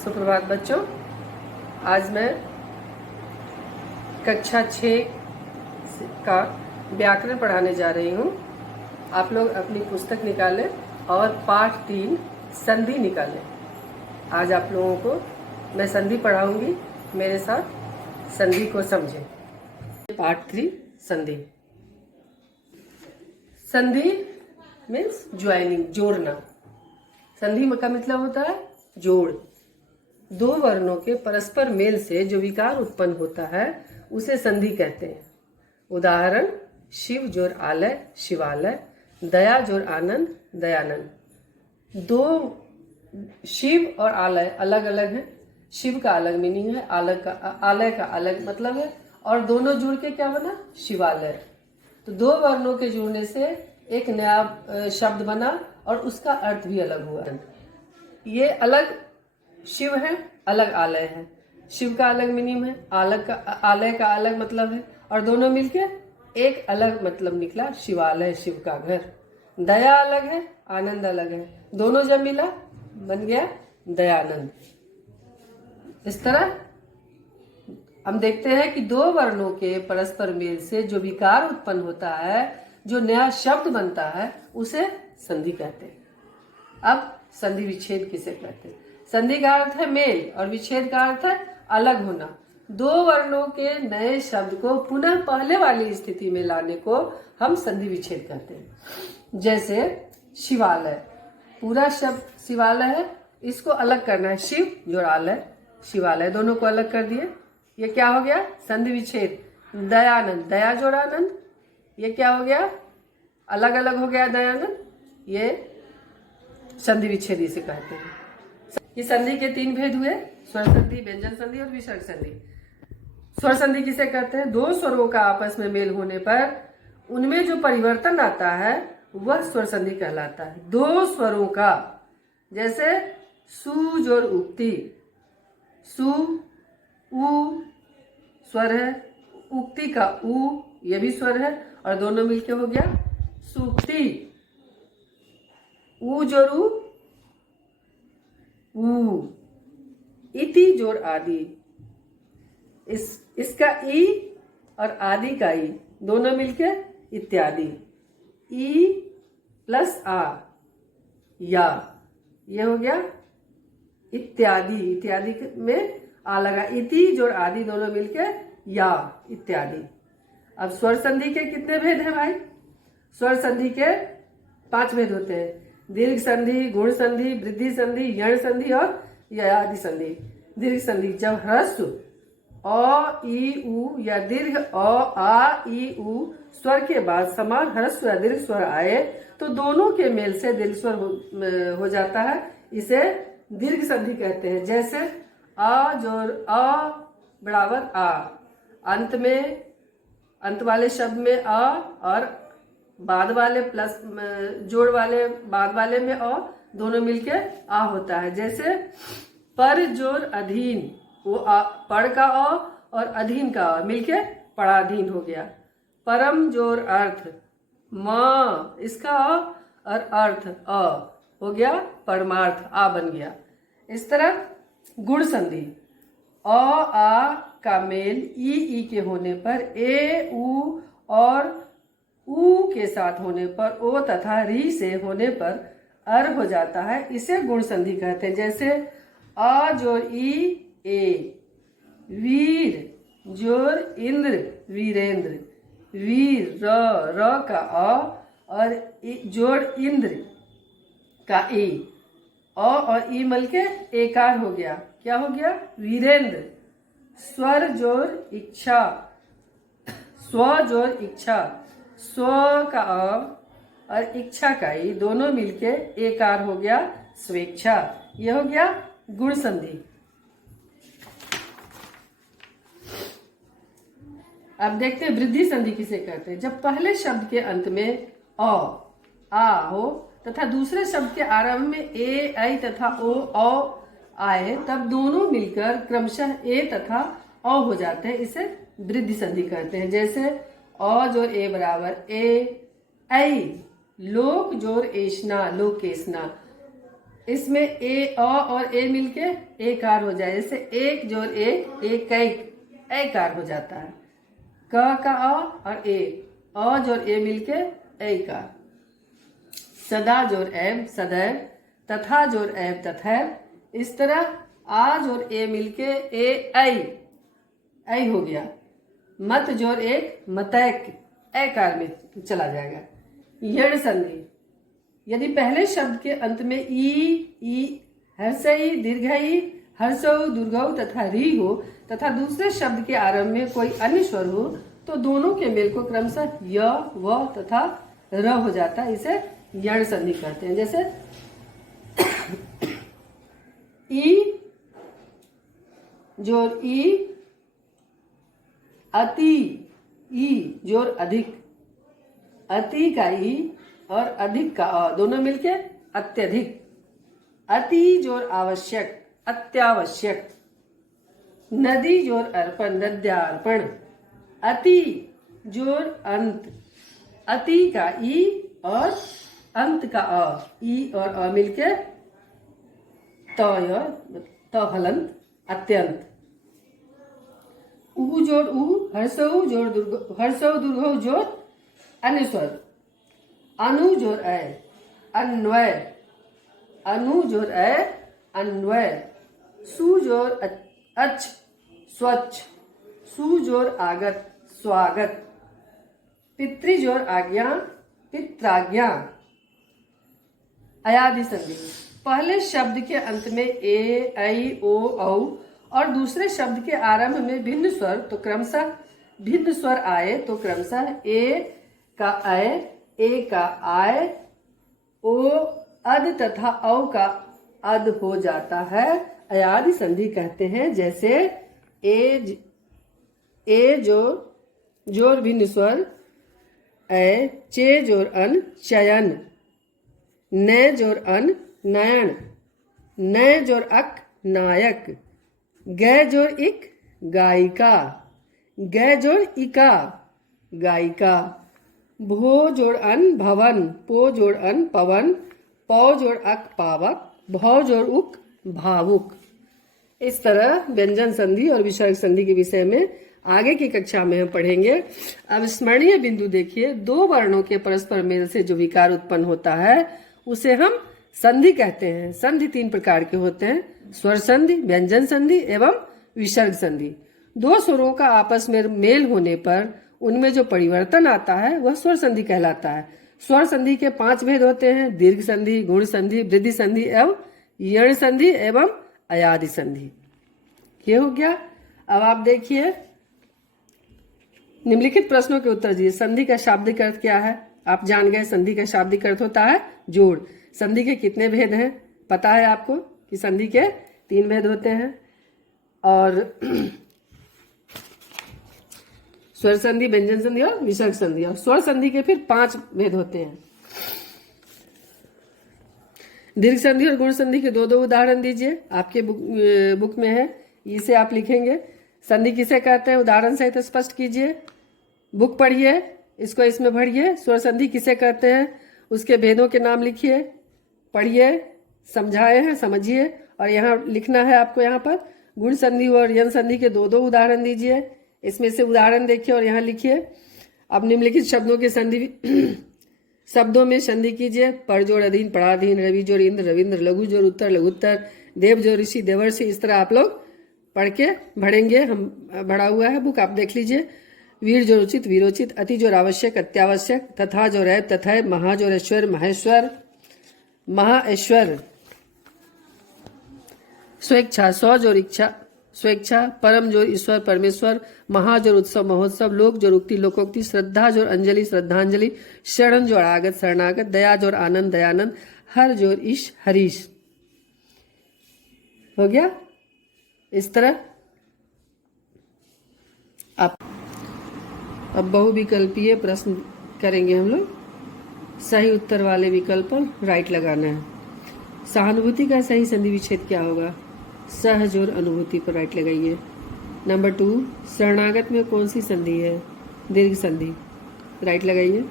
सुप्रभात बच्चों। आज मैं कक्षा 6 का व्याकरण पढ़ाने जा रही हूँ। आप लोग अपनी पुस्तक निकालें और पाठ 3 संधि निकालें। आज आप लोगों को मैं संधि पढ़ाऊंगी, मेरे साथ संधि को समझें। पाठ 3 संधि। संधि मीन्स ज्वाइनिंग, जोड़ना। संधि का मतलब होता है जोड़। दो वर्णों के परस्पर मेल से जो विकार उत्पन्न होता है उसे संधि कहते हैं। उदाहरण: शिव जोर आलय, शिवालय। दया जोर आनंद, दयानंद। दो शिव और आलय अलग अलग हैं। शिव का अलग मीनिंग है, आलय का अलग मतलब है, और दोनों जुड़ के क्या बना? शिवालय। तो दो वर्णों के जुड़ने से एक नया शब्द बना और उसका अर्थ भी अलग हुआ। ये अलग शिव है, अलग आलय है। शिव का अलग मीनिंग है, आलय का अलग मतलब है, और दोनों मिलके एक अलग मतलब निकला, शिवालय, शिव का घर। दया अलग है, आनंद अलग है, दोनों जब मिला बन गया दयानंद। इस तरह हम देखते हैं कि दो वर्णों के परस्पर मेल से जो विकार उत्पन्न होता है, जो नया शब्द बनता है, उसे संधि कहते हैं। अब संधि विच्छेद किसे कहते हैं? संधि का अर्थ है मेल और विच्छेद का अर्थ है अलग होना। दो वर्णों के नए शब्द को पुनः पहले वाली स्थिति में लाने को हम संधि विच्छेद कहते हैं। जैसे शिवालय, पूरा शब्द शिवालय है, इसको अलग करना है। शिव जोड़ आलय, शिवालय, दोनों को अलग कर दिए। ये क्या हो गया? संधि विच्छेद। दयानंद, दया जोड़ आनंद, ये क्या हो गया? अलग अलग हो गया दयानंद। ये संधि विच्छेद इसे कहते हैं। ये संधि के 3 भेद हुए: स्वर संधि, व्यंजन संधि और विसर्ग संधि। स्वर संधि किसे कहते हैं? दो स्वरों का आपस में मेल होने पर उनमें जो परिवर्तन आता है वह स्वर संधि कहलाता है। दो स्वरों का, जैसे सु जोर उक्ति, सु उ स्वर है, उक्ति का उ ये भी स्वर है, और दोनों मिलके हो गया सूक्ति। उ जोर उ, इति जोर आदि, इसका ई और आदि का ई दोनों मिलके इत्यादि। ई प्लस आ, या, ये हो गया इत्यादि। इत्यादि में आ लगा, इति जोड़ आदि दोनों मिलके या, इत्यादि। अब स्वर संधि के कितने भेद हैं भाई? स्वर संधि के 5 भेद होते हैं: दीर्घ संधि, गुण संधि, वृद्धि संधि, यण संधि और ययादि संधि। दीर्घ संधि, जब ह्रस्व अ ई उ या दीर्घ अ आ ई उ स्वर के बाद समान ह्रस्व या दीर्घ स्वर आए तो दोनों के मेल से दीर्घ स्वर हो जाता है, इसे दीर्घ संधि कहते हैं। जैसे अ जोर अ बराबर आ, अंत वाले शब्द में अ और बाद वाले प्लस जोड़ वाले बाद वाले में अ, दोनों मिलके आ होता है। जैसे पर जोर अधीन, वो पड़ का अ और अधीन का अ मिलके पराधीन हो गया। परम जोर अर्थ, मां इसका अ और अर्थ अ हो गया परमार्थ, आ बन गया। इस तरह गुण संधि, अ आ का मेल ई के होने पर, ए उ और उ के साथ होने पर, ओ तथा री से होने पर अर हो जाता है, इसे गुण संधि कहते हैं। जैसे अ जोर ई ए, वीर जोर इंद्र वीरेंद्र, वीर र का अ और जोड़ इंद्र का ई, अ और ई मिलके एकार हो गया, क्या हो गया? वीरेंद्र। स्वर जोर इच्छा, स्व जोर इच्छा, स्व का अ और इच्छा का ई दोनों मिलके एकार हो गया स्वेच्छा, यह हो गया गुण संधि। अब देखते हैं वृद्धि संधि किसे कहते हैं। जब पहले शब्द के अंत में अ आ हो तथा दूसरे शब्द के आरंभ में ए ऐ तथा ओ औ आए, तब दोनों मिलकर क्रमशः ए तथा अ हो जाते हैं, इसे वृद्धि संधि कहते हैं। जैसे अ जोर ए बराबर ए ऐ, लोक जोर एष्णा लोकेष्णा, इसमें ए अ और ए मिलके एकार हो जाए, जैसे एक जोड़ एक एक एकार हो जाता है। क का अ और ए, अ जोड़ ए मिलके एकार। सदा जोड़ एब सदैव, तथा जोड़ एब तथैव। इस तरह आ जोड़ ए मिलके ऐ हो गया। मत जोड़ एक मतैक, एकार में चला जाएगा। यण संधि, यदि पहले शब्द के अंत में ई हर्षई दीर्घई हर्षौ दुर्गौ तथा री हो तथा दूसरे शब्द के आरंभ में कोई अन्य स्वर हो तो दोनों के मेल को क्रमशः य व तथा र हो जाता है। इसे यण संधि कहते हैं। जैसे ई जोर ई, अति ई जोर अधिक, अति का ई और अधिक का अ दोनों मिलके अत्यधिक। अति जोर आवश्यक, अत्यावश्यक। नदी जोर अर्पण, नद्यार्पण। अति जोर अंत, अति का ई और अंत का अ, ई और अ मिलके त फलंत, अत्यंत। उ जोड़ उ, हर्षौ जोड़ हर्षौ दुर्घौ जोड़ अन्य स्वर। अनु जोड़ अ, अन्वय। अनु जोड़ अ, अन्वय। सु जोड़ अच, स्वच्छ। सु जोड़ आगत, स्वागत। पितृ जोड़ आज्ञा, पित्राज्ञा। अयादि संधि, पहले शब्द के अंत में ए ऐ ओ औ और दूसरे शब्द के आरंभ में भिन्न स्वर तो क्रमशः भिन्न स्वर आए तो क्रमशः ए का अय, ए का आय, ओ अद तथा औ का अद हो जाता है। अयादि संधि कहते हैं। जैसे ए जोर भिन्न स्वर ऐ, चे जोर अन चयन, न जोर अन नयन, न जोर अक नायक, ग जोर इक गायिका, ग जोर इका गायिका। भो जोड़ अन भवन, पो जोड़ अन पवन, पौ जोड़ अक पावक, भौ जोड़ उक भावुक। इस तरह व्यंजन संधि और विसर्ग संधि के विषय में आगे की कक्षा में हम पढ़ेंगे। अब स्मरणीय बिंदु देखिए, दो वर्णों के परस्पर मेल से जो विकार उत्पन्न होता है उसे हम संधि कहते हैं। संधि तीन प्रकार के होते हैं, स्वर संधि, व्यंजन संधि एवं विसर्ग संधि। दो स्वरों का आपस में मेल होने पर उनमें जो परिवर्तन आता है वह स्वर संधि कहलाता है। स्वर संधि के 5 भेद होते हैं, दीर्घ संधि, गुण संधि, वृद्धि संधि एवं यण संधि एवं अयादि संधि। ये हो गया। अब आप देखिए, निम्नलिखित प्रश्नों के उत्तर दीजिए। संधि का शाब्दिक अर्थ क्या है? आप जान गए, संधि का शाब्दिक अर्थ होता है जोड़। संधि के कितने भेद हैं? पता है आपको कि संधि के 3 भेद होते हैं। और स्वर संधि, व्यंजन संधि और विसर्ग संधि। और स्वर संधि के फिर 5 भेद होते हैं। दीर्घ संधि और गुण संधि के 2-2 उदाहरण दीजिए। आपके बुक में है, इसे आप लिखेंगे। संधि किसे कहते हैं, उदाहरण सहित स्पष्ट कीजिए। बुक पढ़िए, इसको इसमें भरिए। स्वर संधि किसे कहते हैं, उसके भेदों के नाम लिखिए, पढ़िए, समझाए हैं, समझिए। और यहाँ लिखना है आपको, यहाँ पर गुण संधि और यण संधि के 2-2 उदाहरण दीजिए। इसमें से उदाहरण देखिए और यहाँ लिखिए। अब निम्नलिखित शब्दों के संधि शब्दों में संधि कीजिए। पर जोड़ अधीन, पराधीन, रवि जोड़ इंद्र, रविंद्र, लघु जोड़ उत्तर, लघुत्तर, देव जोड़ ऋषि, देवर्षि। इस तरह आप लोग पढ़ के भरेंगे। हम भरा हुआ है बुक, आप देख लीजिए। वीर जोड़ उचित, वीरोचित, अति जोड़ आवश्यक, अत्यावश्यक, तथा जोड़ है, तथा, महा जोड़ ऐश्वर, महेश्वर, महाऐश्वर, स्वेच्छा, स्व जोड़ इच्छा, स्वेच्छा, परम जोड़ ईश्वर, परमेश्वर, महाजोड़ उत्सव, महोत्सव, लोक जोड़ उक्ति, लोकोक्ति, श्रद्धा जोड़ अंजलि, श्रद्धांजलि, शरण जोड़ आगत, शरणागत, दया जोड़ आनंद, दयानंद, हर जोड़ ईश, हरीश। हो गया। इस तरह आप अब बहुविकल्पीय प्रश्न करेंगे हम लोग। सही उत्तर वाले विकल्प पर राइट लगाना है। सहानुभूति का सही संधि विच्छेद क्या होगा? सह जोड़ अनुभूति पर राइट लगाइए। नंबर 2, शरणागत में कौन सी संधि है? दीर्घ संधि, राइट लगाइए।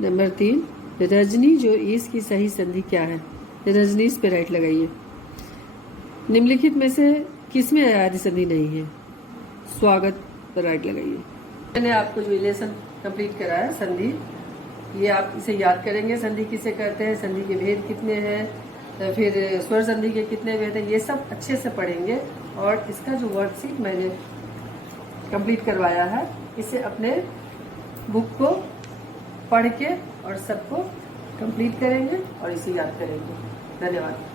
नंबर 3, रजनी जो ईस की सही संधि क्या है? रजनीश पे राइट लगाइए। निम्नलिखित में से किसमें आदि संधि नहीं है? स्वागत पर राइट लगाइए। मैंने आपको जो लेसन कंप्लीट कराया संधि, ये आप इसे याद करेंगे। संधि किसे कहते हैं, संधि के भेद कितने हैं, फिर स्वर संधि के कितने भेद हैं, ये सब अच्छे से पढ़ेंगे। और इसका जो वर्कशीट मैंने कंप्लीट करवाया है, इसे अपने बुक को पढ़ के और सबको कंप्लीट करेंगे और इसे याद करेंगे। धन्यवाद।